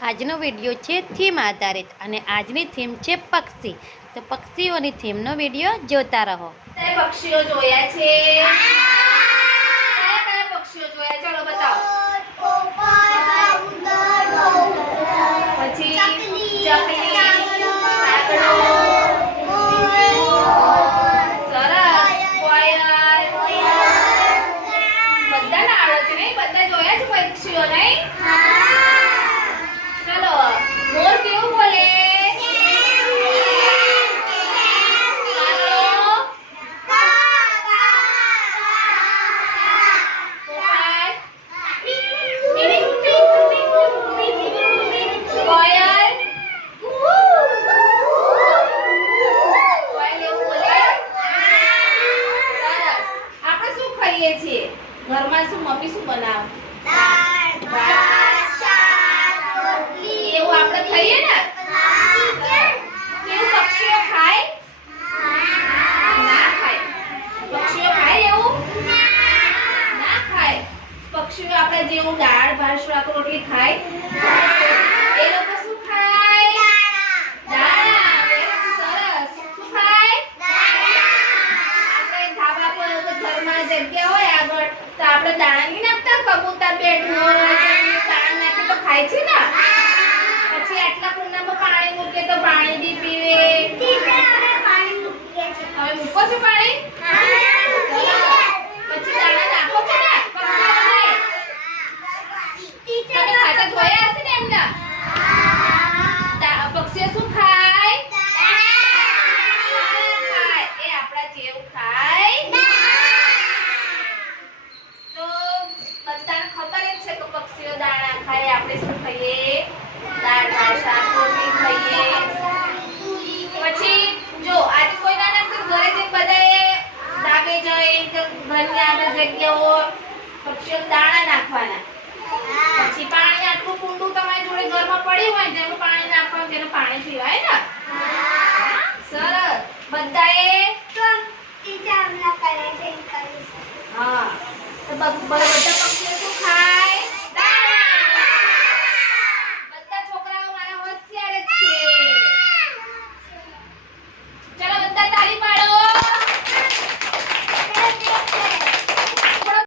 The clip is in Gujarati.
આજનો વીડિયો છે થીમ આધારિત અને આજની થીમ છે પક્ષી. તો પક્ષીઓની થીમનો વીડિયો જોતા રહો. પક્ષીઓ જોયા છે? પક્ષીઓ જોયા ચલો પક્ષીઓ નહીં ચલો મોર કેવું બોલે કાલો પોપટ કોયલ કોયલ એવું બોલે સરસ આપણે શું છીએ ઘરમાં શું મમ્મી શું બનાવ? એવું આપણે ખાઈએ ને? કેવું પક્ષીઓ ખાય? ના. ખાય. પક્ષીઓ ખાય એવું? ના. ખાય. પક્ષીઓ આપણે જેવું દાળ ભાત શાક રોટલી ખાય? તો આપણે દાણા નહીં નાખતા? કબૂતર બેટ મોર દાણા નાખે તો ખાય છે ને પછી આટલા કુંડામાં પાણી મૂકે તો પાણી બી પીવે હવે મૂકો છો પાણી પછી દાણા નાખો છો ને પક્ષીઓને તમે ખાતા જોયા હશે ને એમના દા- પક્ષીઓ શું ખાય દાણા ખાય એ આપણા જેવું ખાય તો બધાને ખબર જ છે કે પક્ષીઓ દાણા ખાય આપણે શું ખાઈએ દાળ ભાત શાક રોટલી ખાઈએ પછી જો આજે કોઈ ના નાખતું ઘરે જઈને બધાએ ધાબે જઈ કે ઘરની આગળ જગ્યા હોય પક્ષીઓ દાણા નાખવાના. પછી પાણી આટલું કુંડું તમારી જોડે ઘરમાં પડ્યું હોય ને પાણી નાખવાનું તેનું પાણી પીવાય ને? સરસ. બધાએ હા. તો બધા